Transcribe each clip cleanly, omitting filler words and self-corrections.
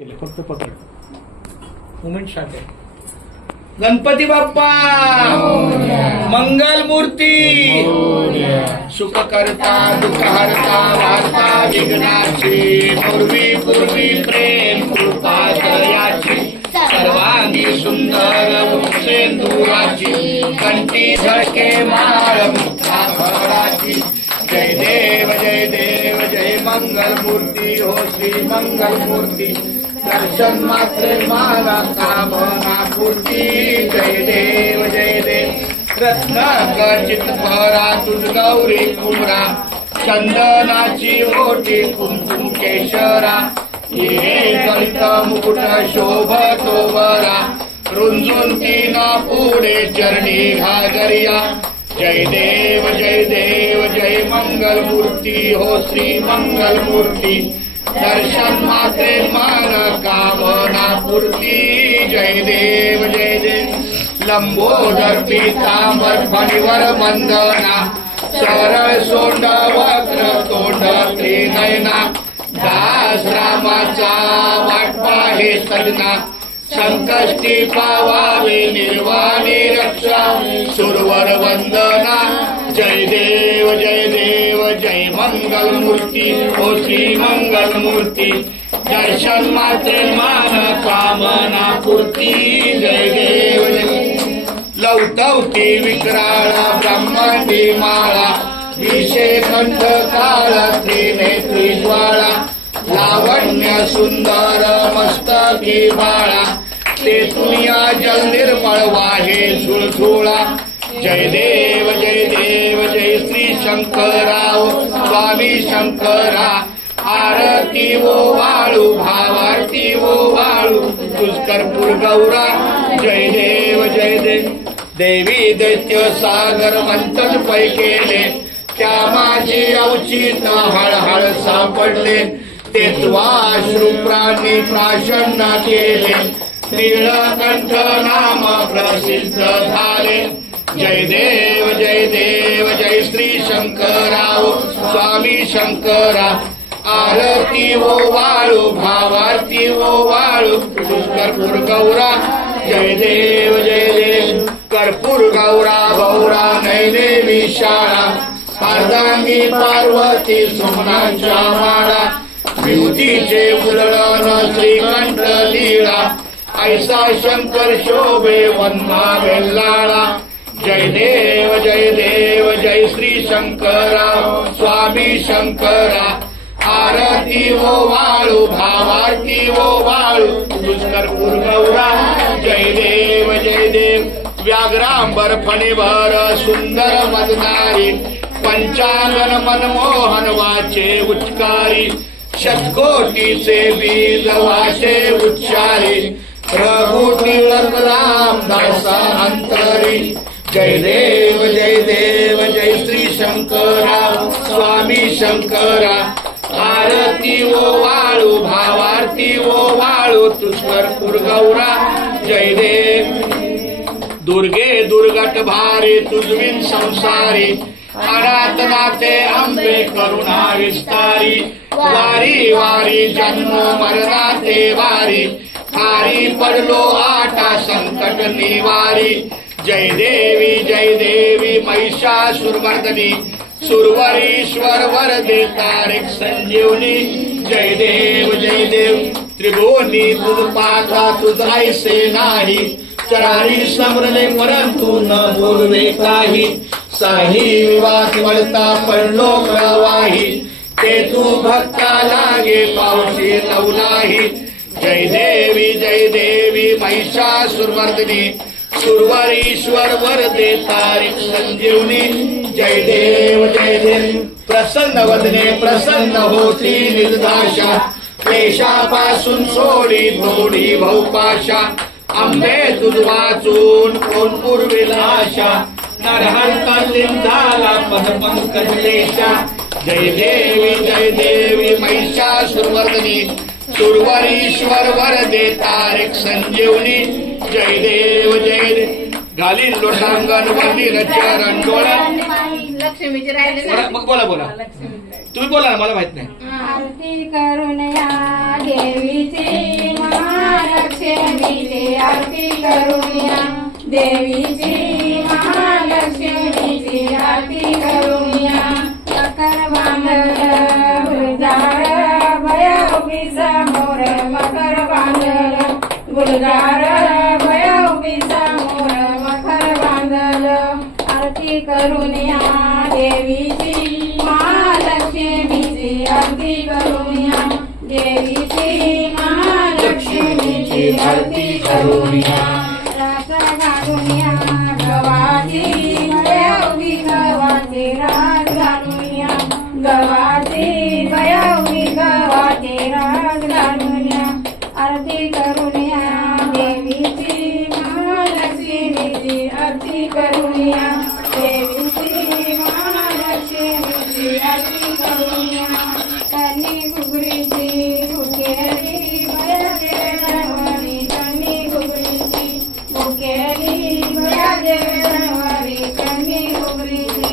केले फक्त पकड मुमेंट स्टार्ट आहे. गणपती बाप्पा मंगल मूर्ती सुख करता दुःख हरता वार्ता विघ्नाची पूर्वी पूर्वी प्रेम कृपा दयाची सर्वांगी सुंदर सेंदुराची कंठी झळके माळ मुक्ता फळाची. जय देव जय देव जय मंगल मूर्ती हो श्री मंगल मूर्ती दर्शन मात्रे माना कामना पूर्ती. जय देव जय देव रत्न खचित भरा तुझ गौरी कुमरा चंदनाची ओटी कुंकुम केशरा हिरे कलित मुकुट शोभतो बरा रुंजून तीना पुढे चरणी घागरिया. जय देव जय देव जय मंगल मूर्ती हो श्री मंगल मूर्ती दर्शन मात्रे मान कामना पूर्ती. जय देव जय देव लंबोदर पीतांबर फणीवर वंदना सरळ सोंड वक्र तोंड त्रिनयना दास रामाचा वाटपा हे सजना संकष्टी पावावे निर्वाणी रक्षा सुरवर वंदना. जय देव जय देव जय मंगल मूर्ती ओ श्री मंगल मूर्ती दर्शन मात्रे मान कामना पूर्ती. जय देव जय लवटवती विक्राळा ब्रह्मांडी माळा विषे कंठ काळा त्रिनेत्री ज्वाळा लावण्य सुंदर मस्तकी बाळा तेतुया जल निर्मळ वाहे झुळझुळा. जय देव जय देव जय श्री शंकराव स्वामी शंकरा आरती वो वाळू भावारती वो वाळू पुष्करपूर गौरा. जय देव जय देव देवी दैत्य सागर मंथन पै केले त्या माझे अवचित हळहळ सापडले तेत्वाश्रू प्राणी प्राशन्न केले नीळकंठ नाम प्रसिद्ध झाले. जय देव जय देव जय श्री शंकराव स्वामी शंकरा आरती वो वाळू भावारती वो वाळू पुष्करपूर गौरा. जय देव जय देव कर्पूर गौरा गौरा नैदेवी शाळा अर्धांगी पार्वती सोमनांच्या माळा विभूतीचे उलळण श्रीकंठ लीळा ऐसा शंकर शोभे वन्हावे लाळा. जय देव जय श्री शंकरा स्वामी शंकरा आरती वो वाळू भावारती वो वाळू पुष्करपूर गौरा. जय देव व्याघ्रांबर फणीभर सुंदर वदनारी पंचांगन मनमोहन वाचे उच्चारी शतकोटीचे बीज वाचे उच्चारी रघु टिळक रामदासा अंतरी. जय देव जय श्री शंकरा स्वामी शंकरा आरती वो वाळू भावारती वो वाळू पुष्करपूर गौरा. जय देव दुर्गे दुर्गट भारी तुझविन संसारी अनाथ नाथे अंबे करुणा विस्तारी वारी वारी जन्म मरणाते वारी हारी पडलो आटा संकट निवारी. जय देवी महिषासुरमर्दिनी सुरवरीश्वर वरदे तारिक संजीवनी. जय देव त्रिभुवनी तुझ पाथा तुझ ऐसे नाही चरारी समरले परंतु न बोलवे काही साही विवाद वळता पडलो प्रवाही ते तू भक्ता लागे पावशी लवलाही. जय देवी महिषासुरमर्दिनी सुरवरीश्वर वरदे तारिक संजीवनी. जय देव प्रसन्न वदने प्रसन्न होती निर्दाशा क्लेशापासून सोडी थोडी भौपाशा अंबे तुझ वाचून कोण पूर्वील आशा नरहंतलिन झाला पंकजलेशा. जय देवी महिषासुरमर्दिनी सुरवरीश्वर वरदे तारिक संजीवनी. जय देव घालीन लोटांगण वंदीन चरण डोळा. लक्ष्मीची राहिली मग बोला तुम्ही बोला ना मला माहित नाही. आरती करून या देवीची आरती करूया देवीची महालक्ष्मीची आरती करूया मकर बांधल गुलजार भयउभी समोर मकर बांधल गुलजार भयउभी समोर मकर बांधल आरती करूया देवीची महालक्ष्मीची आरती करूया देवीची महालक्ष्मीची आरती करूया रास घालूया गवाची भयउभी गवाची रास घालूया गवाची भयउभी गवाची रास घालूया आरती करूया देवीची महालक्ष्मीची आरती करूया देवीची महालक्ष्मीची आरती करूया कन्नी घुगरीची भुकेली भयदेवरी कन्नी घुगरीची भुकेली भयदेवरी कन्नी घुगरीची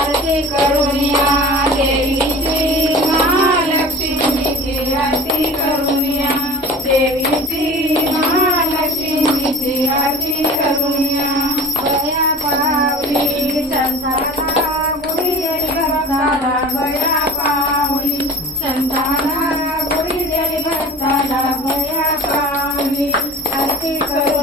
आरती करूया देवीची महालक्ष्मीची आरती करूया देवीची महालक्ष्मीची आरती करूया बया पावली संताना बुडी भक्ताला बया पावली संताना बुडी भक्ताला बया पावली आरती करूया